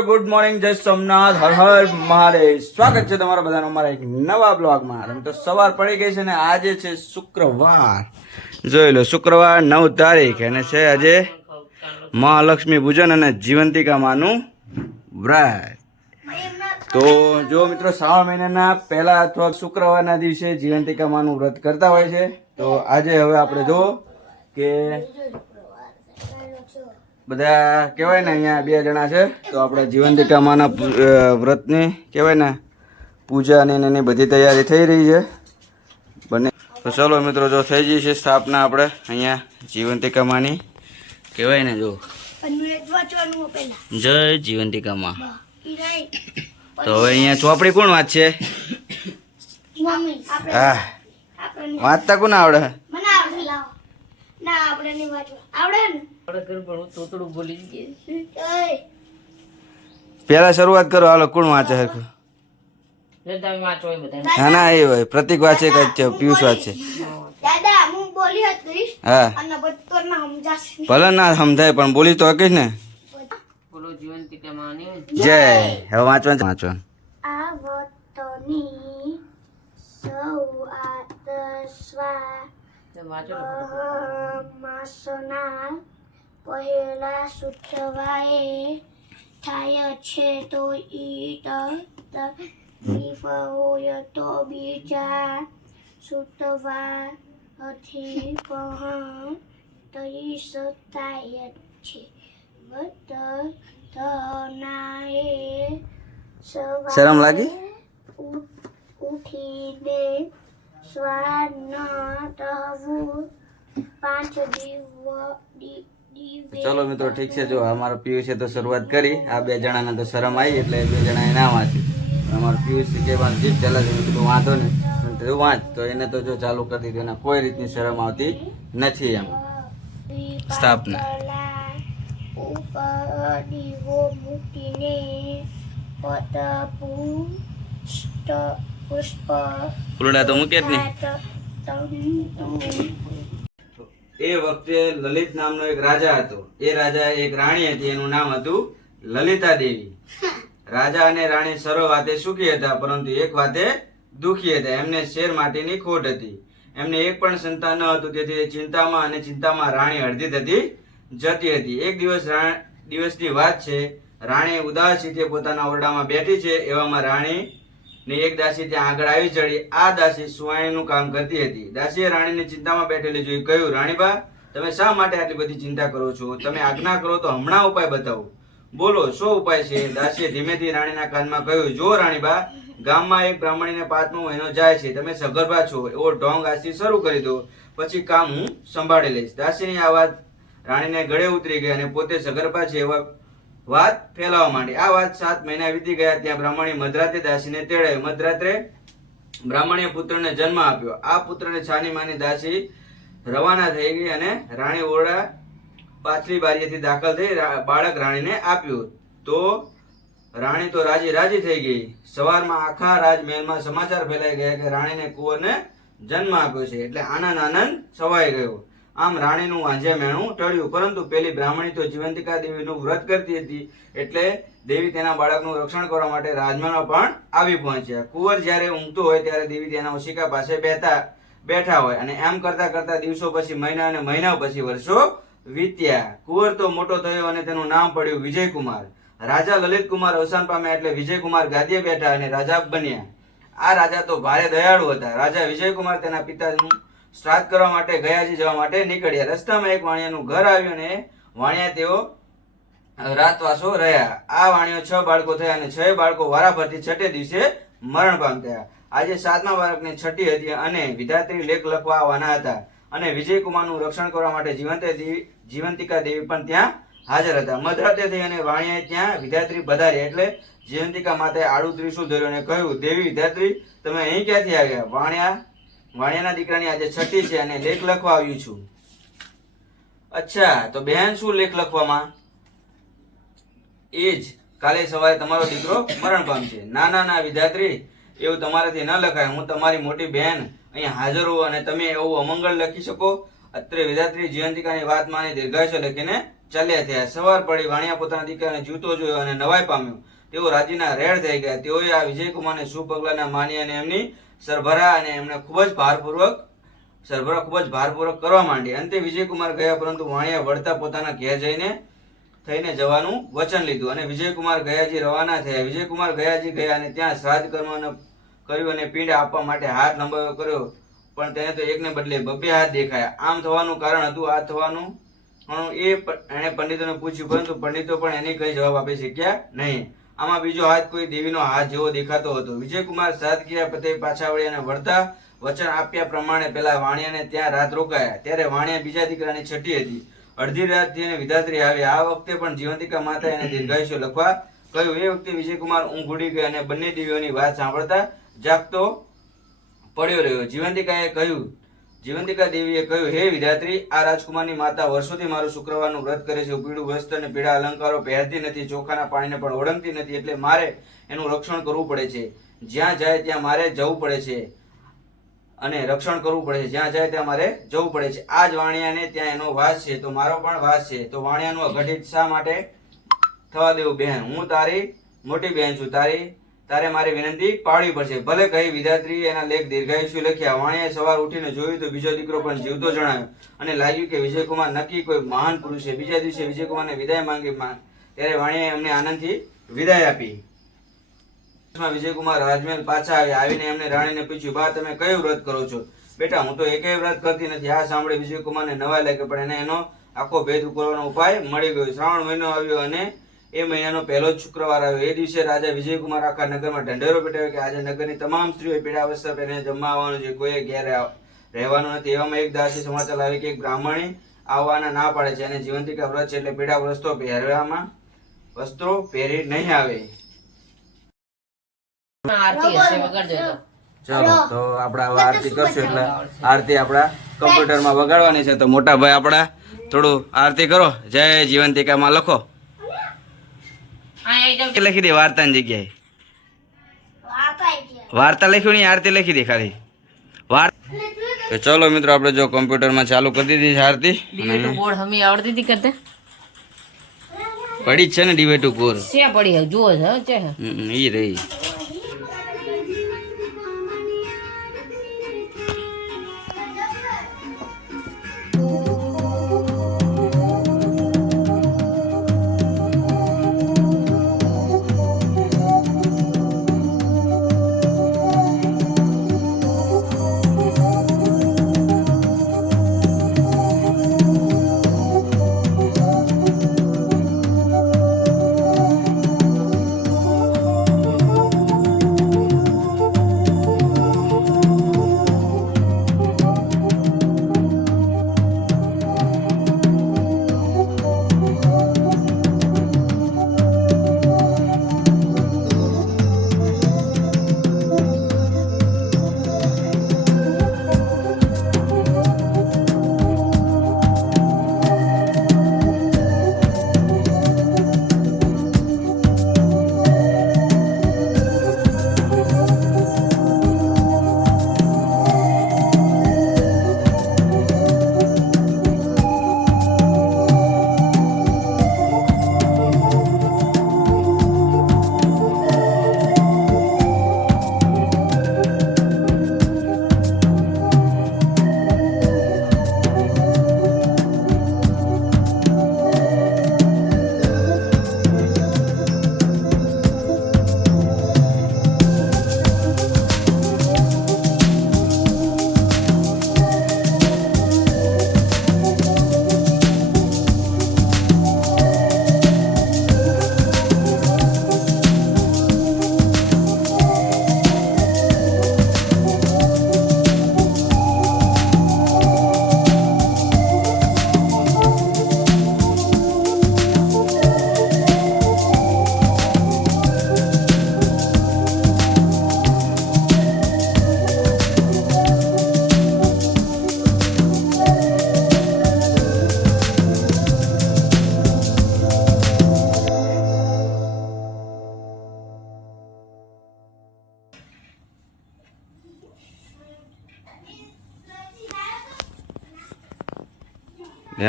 Good morning જય સોમનાથ, હર હર મહાદેવ. સ્વાગત છે તમારા બધાનો અમારા એક નવા બ્લોગમાં. એમ તો સવાર પડી ગઈ છે ને આજે છે શુક્રવાર. જોઈ લો, શુક્રવાર નવ તારીખ અને છે આજે મહાલક્ષ્મી પૂજન અને જીવંતિકામાનું વ્રત. તો જો મિત્રો, શ્રાવણ મહિનાના પહેલા અથવા શુક્રવારના દિવસે જીવંતિકામાનું વ્રત કરતા હોય છે, તો આજે હવે આપણે જો કે બધા કહેવાય ને અહીંયા બે જણા છે, તો આપણે જીવંતિકા માના વ્રતની કહેવાય ને પૂજાની ને એની બધી તૈયારી થઈ રહી છે. બંને તો ચલો મિત્રો, જો થઈ ગઈ છે સ્થાપના આપણે, અહીંયા જીવંતિકા માની કહેવાય ને જો. જય જીવંતિકા માં તો હવે અહીંયા ચોપડી કોણ વાંચશે? છે હા. વાંચતા કોને આવડે? આવડે ના? વાંચવા ને પહેલા શરૂઆત કરો હાલો કોણ વાંચે હરખું? હા ના એ હોય. પ્રતિક વાંચે કે છે પિયુષ વાંચે? દાદા હું ના ભલે ના સમજાય પણ બોલી તો હકીશ ને? જય. હવે વાંચવાનું છે, વાંચવાનું પહેલા સુતવાએ થાય છે તો ઈ હોય તો બીજા સુતવા નથી પણ તઈ સતાય છે શરમ લાગી? ઉ- ઉઠીને સ્વાન તહવું પાંચ દિવ દી- દિવે ચલો મિત્રો ઠીક છે. જો અમારો પિયુષે તો શરૂઆત કરી. આ બે જણાને તો શરમ આવી એટલે બે જણાએ ના વાંચી અમારો પિયુષ કે વાંચ જીત ચાલે છે. કીધું વાંધો પણ તું વાંચ તો એને તો જો ચાલુ કરી દીધું. એને કોઈ રીતની શરમ આવતી નથી એમ. સ્થાપના. ફૂલડા તો મૂકે જ નહીં. એ વખતે લલિત નામનો એક રાજા હતો. એ રાજા એક રાણી હતી, એનું નામ હતું લલિતા દેવી રાજા અને રાણી સર્વ વાતે સુખી હતા, પરંતુ એક વાતે દુખી હતા. એમને શેર માટેની ખોટ હતી. એમને એક પણ સંતાન ન હતું, તેથી ચિંતામાં અને ચિંતામાં રાણી અડધી થતી જતી હતી. એક દિવસ દિવસની વાત છે, રાણી ઉદાસ રીતે પોતાના ઓરડામાં બેઠી છે, એવામાં રાણી ની એક દાસી ત્યાં આગળ આવી ચડી. આ દાસી સુવાણીનું કામ કરતી હતી. દાસીએ રાણીને ચિંતામાં બેઠેલી જોઈ કહ્યું, રાણીબા, તમે શા માટે આટલી બધી ચિંતા કરો છો? તમે આજ્ઞા કરો તો હમણાં ઉપાય બતાવો. બોલો, શું ઉપાય છે? દાસીએ ધીમેથી રાણીના કાનમાં કહ્યું, જો રાણીબા, ગામમાં એક બ્રાહ્મણીને પાંચમો મહિનો જાય છે, તમે સગર્ભા છો, એવો ઢોંગ આજથી શરૂ કરી દો, પછી કામ હું સંભાળી લઈશ. દાસીની આ વાત રાણીને ગળે ઉતરી ગઈ અને પોતે સગર્ભા છે એવા વાત ફેલાવવા માંડી. આ વાત સાત મહિના વીતી ગયા ત્યાં બ્રાહ્મણી મધરાતે દાસીને તેડાવી મધરાત્રે બ્રાહ્મણીએ પુત્રને જન્મ આપ્યો. આ પુત્રને છાની માની દાસી રવાના થઈ ગઈ અને રાણી ઓરડા પાછલી બારીએથી દાખલ થઈ બાળક રાણીને આપ્યું. તો રાણી તો રાજી રાજી થઈ ગઈ. સવારમાં આખા રાજમહેલમાં સમાચાર ફેલાઈ ગયા કે રાણીને કુંવરને જન્મ આપ્યો છે. એટલે આનંદ આનંદ છવાઈ ગયો. આમ રાણીનું વાંજે મેણું ટળ્યું. પરંતુ પેલી બ્રાહ્મણી તો જીવંતિકા દેવીનું વ્રત કરતી હતી. એટલે દેવી તેના બાળકનું રક્ષણ કરવા માટે રાજમહેલમાં પણ આવી પહોંચ્યા. કુંવર જ્યારે ઊંઘતો હોય ત્યારે દેવી તેના ઓશિકા પાસે બેઠા બેઠા હોય. અને એમ કરતા કરતા દિવસો પછી, મહિના અને મહિના પછી વર્ષો વીત્યા. કુંવર તો મોટો થયો અને તેનું નામ પડ્યું વિજયકુમાર. રાજા લલિતકુમાર અવસાન પામ્યા એટલે વિજયકુમાર ગાદીએ બેઠા અને રાજા બન્યા. આ રાજા તો ભારે દયાળુ હતા. રાજા વિજયકુમાર તેના પિતાનું શ્રાદ્ધ કરવા માટે ગયાજી જવા માટે નીકળ્યા. રસ્તામાં એક વાણિયાનું ઘર આવ્યું અને વાણિયા તેઓ રાતવાસો રહ્યા. આ વાણીઓ છ બાળકો થયા અને છ બાળકો વારાફરતી છઠ્ઠે દિવસે મરણ પામ્યા આજે સાતમા બાળકની છઠ્ઠી હતી અને વિધાત્રી લેખ લખવા આવવાના હતા અને વિજયકુમારનું રક્ષણ કરવા માટે જીવંત જીવંતિકા દેવી પણ ત્યાં હાજર હતા. મધરાતે થઈ અને વાણિયાએ ત્યાં વિધાત્રી પધારી એટલે જીવંતિકા માતાએ આડું ત્રિશુલ ધર્યું અને કહ્યું, દેવી વિધાત્રી, તમે અહીં ક્યાંથી આવ્યા? વાણિયા વાણિયાના દીકરાની આજે છઠ્ઠી છે અને લેખ લખવા આવ્યું છું. અચ્છા, તો બહેન શું લેખ લખવામાં? એ જ કાલે સવારે તમારો દીકરો મરણ પામશે ના ના ના, વિધાત્રી, એવું તમારાથી ન લખાય. હું તમારી મોટી બહેન અહીંયા હાજર હોઉં અને તમે એવું અમંગળ લખી શકો. અત્રે વિધાત્રી જયંતિકાની વાત માની દીર્ઘાશય લખીને ચાલ્યા થયા. સવાર પડી વાણિયા પોતાના દીકરાને જીવતો જોયો અને નવાઈ પામ્યો. તેઓ રાજીના રેડ થઈ ગયા. તેઓએ આ વિજયકુમારને શું પગલાના માની અને એમની સરભરા અને એમણે ખૂબ જ ભારપૂર્વક, સરભરા ખૂબ જ ભારપૂર્વક કરવા માંડી. અંતે વિજયકુમાર ગયા પરંતુ વાણિયા વળતા પોતાના ઘેર જઈને, થઈને જવાનું વચન લીધું અને વિજયકુમાર ગયાજી રવાના થયા. વિજયકુમાર ગયાજી ગયા અને ત્યાં શ્રાદ્ધ કર્મ કર્યું અને પીંડ આપવા માટે હાથ લંબાવ્યો કર્યો. પણ તેને તો એકને બદલે બબ્બે હાથ દેખાયા. આમ થવાનું કારણ હતું, આ થવાનું પણ એ એણે પંડિતોને પૂછ્યું, પરંતુ પંડિતો પણ એની કંઈ જવાબ આપી શક્યા નહીં. આમાં બીજો હાથ કોઈ દેવીનો હાથ જેવો દેખાતો હતો. વિજયકુમાર સાદગીયા પતે પાછા વળી અને વળતા વચન આપ્યા પ્રમાણે પેલા વાણિયાને ત્યાં રાત રોકાયા. ત્યારે વાણિયા બીજા દીકરાની છઠ્ઠી હતી. અડધી રાતથી એને વિધાત્રી આવી. આ વખતે પણ જીવંતિકા માતા એને દીર્ઘાયુષ્ય લખવા કહ્યું. એ વખતે વિજયકુમાર ઊંઘ ઉડી ગઈ અને બંને દેવીઓની વાત સાંભળતા જાગતો પડ્યો રહ્યો. જીવંતિકાએ કહ્યું જીવંતિકા દેવીએ કહ્યું, હે વિધાત્રી, આ રાજકુમારની માતા વર્ષોથી મારું શુક્રવારનું વ્રત કરે છે. પીળું વસ્ત્ર અને પીળા અલંકારો પહેરતી નથી, ચોખાના પાણીને પણ ઓળંગતી નથી, એટલે મારે એનું રક્ષણ કરવું પડે છે. જ્યાં જાય ત્યાં મારે જવું પડે છે. અને રક્ષણ કરવું પડે છે. જ્યાં જાય ત્યાં મારે જવું પડે છે. આ જ વાણિયાને ત્યાં એનો વાસ છે. તો મારો પણ વાસ છે. તો વાણિયાનું અઘટિત શા માટે? થવા દેવું બહેન હું તારી મોટી બહેન છું. તારી તારે મારી વિનંતી પાડવી પડશે. ભલે કહી વિધાત્રી એના લેખ દીર્ઘાયુષ્ય લખ્યા વાણીએ સવાર ઉઠીને જોયું તો બીજો દીકરો પણ જીવતો જણાયો. અને લાગ્યું કે વિજયકુમાર નક્કી કોઈ મહાન પુરુષ છે. બીજા દિવસે વિજયકુમારને વિદાય માંગી ત્યારે વાણિયાએ એમને આનંદથી વિદાય આપી. વિજયકુમાર રાજમહેલ પાછા આવ્યા. આવીને એમને રાણીને પૂછ્યું, બા, તમે કયું વ્રત કરો છો? બેટા, હું તો એકેય વ્રત કરતી નથી. આ સાંભળી વિજયકુમારને નવાઈ લાગે. પણ એને એનો આખો ભેદ ઉકેલવાનો ઉપાય મળી ગયો. શ્રાવણ મહિનો આવ્યો અને એ મહિનાનો પહેલો જ શુક્રવાર આવ્યો. એ દિવસે રાજા વિજયકુમાર આખા નગરમાં ઢંઢેરો પેટાવ્યો કે આજે નગરની તમામ સ્ત્રીઓ પીડા અવસ્થા પહેરીને જમવા આવવાનું છે. કોઈએ ઘેર આવ- રહેવાનું નથી. એવામાં એક દાસી સમાચાર આવે કે એક બ્રાહ્મણી આવવાના ના પાડે છે અને જીવંતિકા વ્રત છે એટલે પીડા વસ્ત્રો પહેરવામાં વસ્ત્રો પહેરી નહીં આવે. ચાલો તો આપણે હવે આરતી કરશું? એટલે આરતી આપણા કમ્પ્યુટરમાં વગાડવાની છે. તો મોટા ભાઈ આપણા થોડું આરતી કરો. જય જીવંતિકામાં લખો. લખી દે વાર્તાની જગ્યાએ. વાર્તા લખ્યું નહીં આરતી લખી દે ખાલી. તો ચલો મિત્રો આપણે જો કમ્પ્યુટરમાં ચાલુ કરી દીધી છે આરતી. બોર્ડ હમી આવડતી હતી કરતે. પડી જ છે ને ડીવે ટુ કોર શ્યાં પડી હે જુઓ છે હં, ઈ રહી.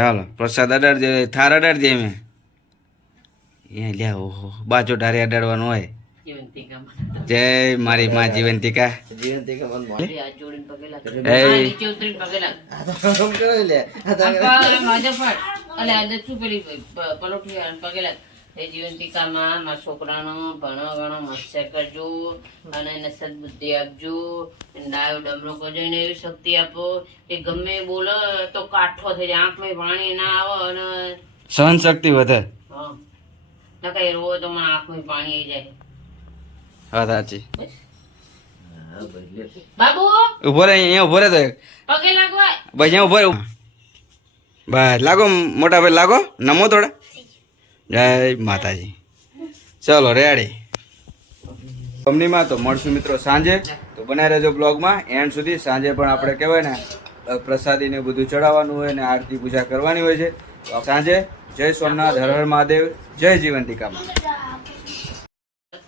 હાલો પ્રસાદ અડાડજે થાર અડાડજે એમ. અહીંયા લ્યા ઓહો બાજુ ઢારે અડાડવાનું હોય. જય મારી માં જીવંતિકા લાગ. એ. જીવંતિકામાં મારા છોકરાનો ભણો ઘણો મત્સ્ય કરજો અને એને સદબુદ્ધિ આપજો. એને ડાયો ડમરો કરજો એને એવી શક્તિ આપો કે ગમે બોલો તો કાઠો થઈ જાય. આંખમાં પાણી ના આવે અને સહન શક્તિ વધે. હા. ના કઈ રોવો તો મને આંખમાં પાણી આવી જાય. હા સાચી બાબુ! ઊભો રે અહીંયા ઊભો રે તો. પગે લાગવા ભાઈ અહીંયા ઊભો રે. ભાઈ લાગો મોટા ભાઈ લાગો. નમો થોડા. જય માતાજી. ચલો રેડી કંપનીમાં તો મળશું મિત્રો સાંજે. તો બનાવી રહેજો બ્લોગમાં. એન્ડ સુધી સાંજે પણ આપણે કહેવાય ને પ્રસાદીને બધું ચડાવવાનું હોય ને આરતી પૂજા કરવાની હોય છે. સાંજે જય સોમનાથ, હર મહાદેવ, જય જીવંતિકામાં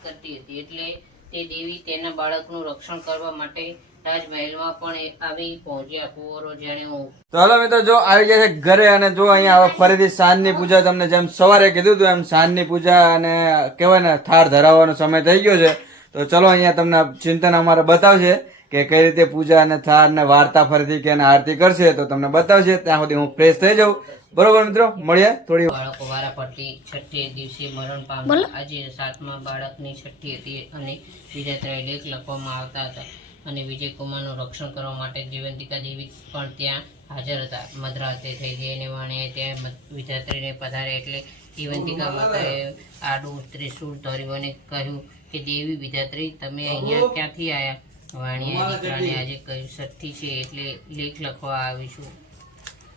કરતી હતી એટલે તે દેવી તેના બાળકનું રક્ષણ કરવા માટે રાજમહેલમાં પણ આવી પહોંચ્યા કુંવરો જેણે તો હલો મિત્રો જો આવી ગયા છે ઘરે અને જો અહીંયા હવે ફરીથી સાંજની પૂજા તમને જેમ સવારે કીધું હતું એમ સાંજની પૂજા અને કહેવાય ને થાળ ધરાવવાનો સમય થઈ ગયો છે. તો ચલો અહીંયા તમને ચિંતન અમારે બતાવશે કે કઈ રીતે પૂજા અને થાળ ને વાર્તા ફરીથી કે આરતી કરશે તો તમને બતાવશે. ત્યાં સુધી હું ફ્રેશ થઈ જાઉં. બરોબર મિત્રો મળીએ થોડી બાળકો વારા પડતી છઠ્ઠી દિવસે મરણ પામ્યા. આજે સાતમા બાળકની છઠ્ઠી હતી અને બીજા ત્રણ લેખ લખવામાં આવતા હતા. અને વિજયકુમારનું રક્ષણ કરવા માટે જીવંતિકા દેવી પણ ત્યાં હાજર હતા. મધરાતે થઈ ગઈ અને વાણીએ ત્યાં વિધાત્રીને પધારે એટલે જીવંતિકા માતાએ આડું ત્રિશૂળ ધર્યું અને કહ્યું કે દેવી વિધાત્રી તમે અહીંયા ક્યાંથી આવ્યા વાણીએ દીકરાને આજે કહ્યું છઠ્ઠી છે એટલે લેખ લખવા આવીશું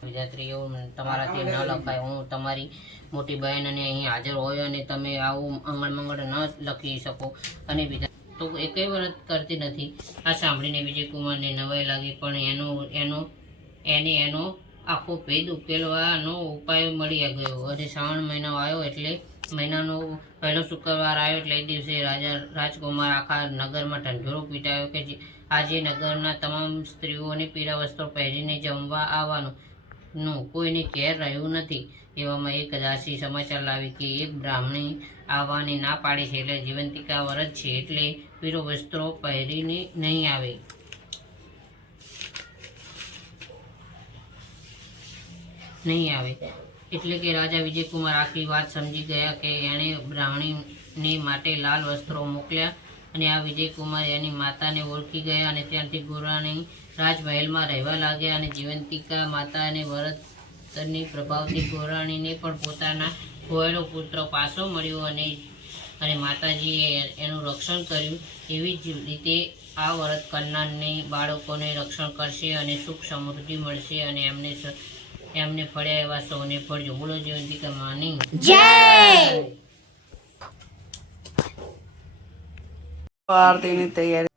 વિધાત્રી એવું તમારાથી ન લખાય હું તમારી મોટી બહેન અને અહીં હાજર હોય અને તમે આવું અંગળ મંગળ ન લખી શકો. અને વિધા તો એ વ્રત કરતી નથી. આ સાંભળીને વિજયકુમારને નવાઈ લાગી, પણ એનો એનો, એને એનો આખો ભેદ ઉકેલવાનો ઉપાય મળી ગયો. અને શ્રાવણ મહિનો આવ્યો એટલે, મહિનાનો પહેલો શુક્રવાર આવ્યો એટલે એ દિવસે રાજા રાજકુમાર આખા નગરમાં ઢંઢોરો પીટાયો કે આજે નગરના તમામ સ્ત્રીઓને પીળા વસ્ત્રો પહેરીને જમવા આવવાનું. નું કોઈને ઘેર રહ્યું નથી. એવામાં એક દાસી સમાચાર લાવી કે એક બ્રાહ્મણી આવવાની ના પાડી છે એટલે જીવંતિકા વરજ છે એટલે પીળો વસ્ત્રો પહેરીને નહીં આવે નહીં આવે એટલે કે રાજા વિજયકુમાર આખી વાત સમજી ગયા કે એણે બ્રાહ્મણીને માટે લાલ વસ્ત્રો મોકલ્યા અને આ વિજયકુમાર એની માતાને ઓળખી ગયા અને ત્યાંથી ગુરાણી રાજમહેલમાં રહેવા લાગ્યા અને જીવંતિકા માતા અને વરતની પ્રભાવથી ગોરાણીને પણ પોતાના ગોયેલો પુત્ર પાછો મળ્યો અને અને માતાજીએ એનું રક્ષણ કર્યું. એવી જ રીતે આ વ્રત કરનારને બાળકોને રક્ષણ કરશે અને સુખ સમૃદ્ધિ મળશે અને એમને એમને ફળ્યા એવા સૌને ફળજો બોલો જીવંતિકા માની. આરતીની તૈયારી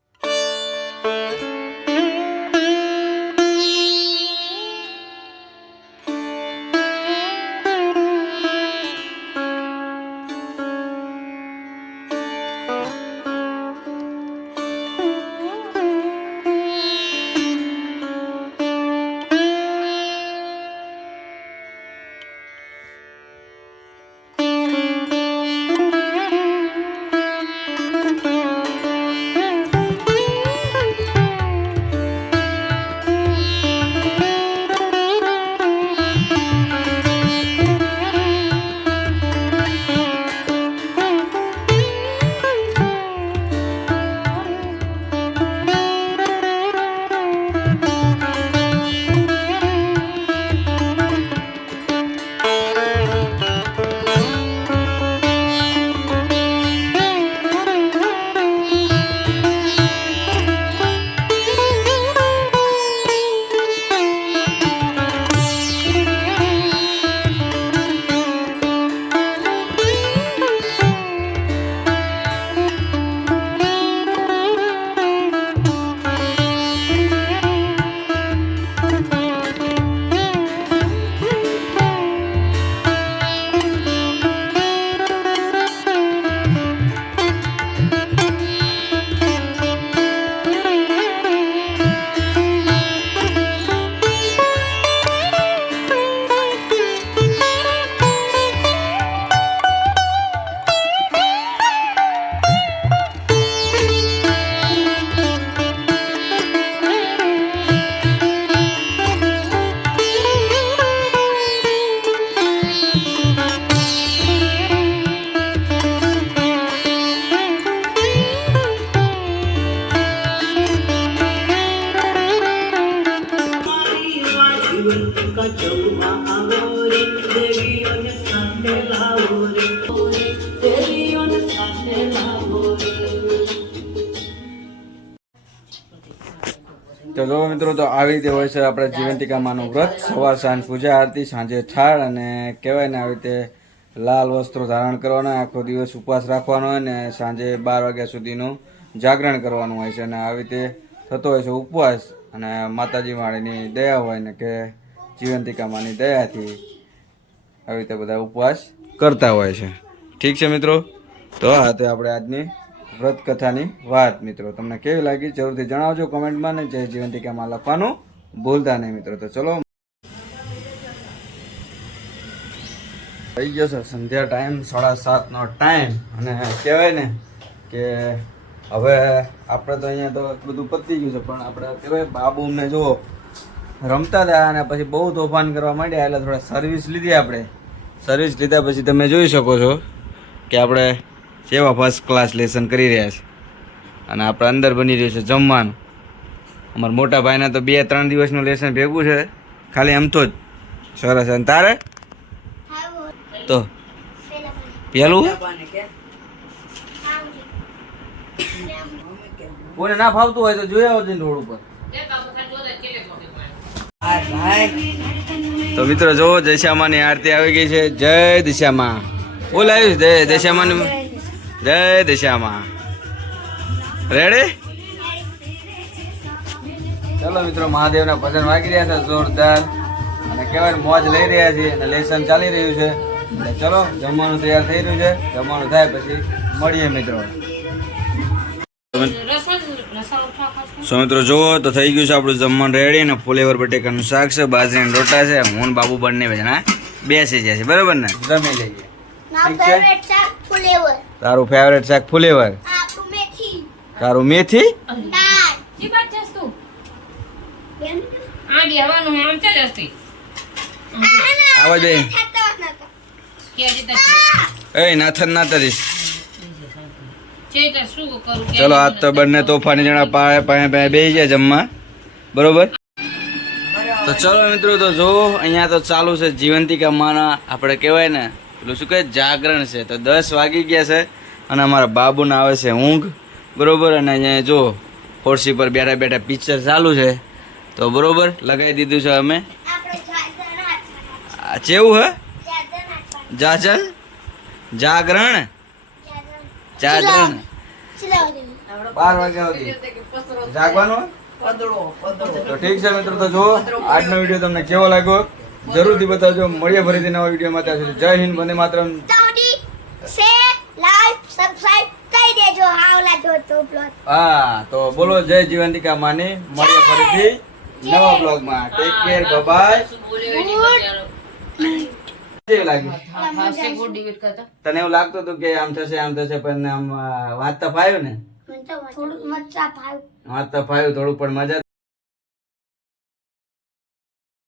આવી રીતે હોય છે આપણે જીવંતિકામાનું વ્રત, સવાર, સાંજ પૂજા, આરતી, સાંજે થાળ અને કહેવાય ને આવી રીતે લાલ વસ્ત્રો ધારણ કરવાના, આખો દિવસ ઉપવાસ રાખવાનો હોય ને સાંજે બાર વાગ્યા સુધીનું જાગરણ કરવાનું હોય છે અને આવી રીતે થતો હોય છે ઉપવાસ અને માતાજી માળીની દયા હોય ને કે જીવંતિકામાની દયાથી આવી રીતે બધા ઉપવાસ કરતા હોય છે. ઠીક છે મિત્રો? તો આ આપણે આજની વ્રત કથાની વાત, મિત્રો. તમને કેવી લાગી? જરૂરથી જણાવજો કોમેન્ટમાં ને જય જીવંતિકામાં લખવાનું ભૂલતા નહીં, મિત્રો. તો ચલો. થઈ ગયો છે સંધ્યા ટાઈમ, સાડા સાતનો ટાઈમ. અને કહેવાય ને કે હવે આપણે તો અહીંયા તો બધું પતી ગયું છે, પણ આપણે કહેવાય બાબુને જુઓ, રમતા હતા અને પછી બહુ તોફાન કરવા માંડ્યા, એટલે થોડા સર્વિસ લીધી આપણે. સર્વિસ લીધા પછી તમે જોઈ શકો છો કે આપણે સેવા ફર્સ્ટ ક્લાસ લેસન કરી રહ્યા છે. અને આપણે અંદર બની રહ્યું છે જમવાનું. અમારા મોટા ભાઈના તો બે ત્રણ દિવસનું લેસન ભેગું છે. ખાલી એમ તો જ. સરસ. અને તારે? તો પહેલું કોઈને ના ફાવતું હોય તો જોઈ આવજો રોડ ઉપર. તો મિત્રો જો દશામાની આરતી આવી ગઈ છે. જય દિશામાં. બોલાવ્યું છે જય દશામાની જય દિશામાં. રેડી ચલો મિત્રો મહાદેવના ભજન વાગી રહ્યા છે જોરદાર. અને કહેવાય મોજ લઈ રહ્યા છીએ અને લેસન ચાલી રહ્યું છે. એટલે ચલો જમવાનું તૈયાર થઈ રહ્યું છે. જમવાનું થાય પછી મળીએ મિત્રો. સો મિત્રો જુઓ તો થઈ ગયું છે આપણું જમવાનું રેડી અને ફુલેવર બટેકાનું શાક છે બાજરીના રોટા છે હું બાબુ બંને જણા બેસી જાય છે બરાબર ને? જમી લઈએ. ના ઠીક છે. ફેવરેટ શાક ફુલેવર? તારું ફેવરેટ શાક ફુલેવર તારું મેથી? છે ચાલ આજ તો બંને તોફાની જણા પાએ પાએ પાએ બેસી જાય જમવા. બરોબર? તો ચલો મિત્રો તો જો અહીંયા તો ચાલુ છે જીવંતિકા માના આપણે કહેવાય ને પેલું શું કહે? જાગરણ છે. તો દસ વાગી ગયા છે અને અમારા બાબુને આવે છે ઊંઘ બરાબર? અને અહીંયા જો ખોરશી પર બેઠા બેઠા પિક્ચર ચાલુ છે. તો બરોબર? લગાવી દીધું છે અમે. ચેવું હે? જાજન જાગરણ? જાગરણ. બાર વાગ્યા સુધી. જાગવાનું તો ઠીક છે મિત્રો તો જો આજનો વીડિયો તમને કેવો લાગ્યો? જરૂરથી બતાવજો. મળીએ ફરીથી નવા વિડીયોમાં. ત્યાં સુધી જય હિન્દ વંદે માતરમ. હા તો બોલો જય જીવંતિકા માની. મળીએ ફરીથી નવા બ્લોગમાં ટેક કેર બાય તને એવું લાગતું હતું કે આમ થશે આમ થશે પણ આમ વાંચતા ફાવ્યું ને? વાંચતા ફાવ્યું થોડું પણ મજા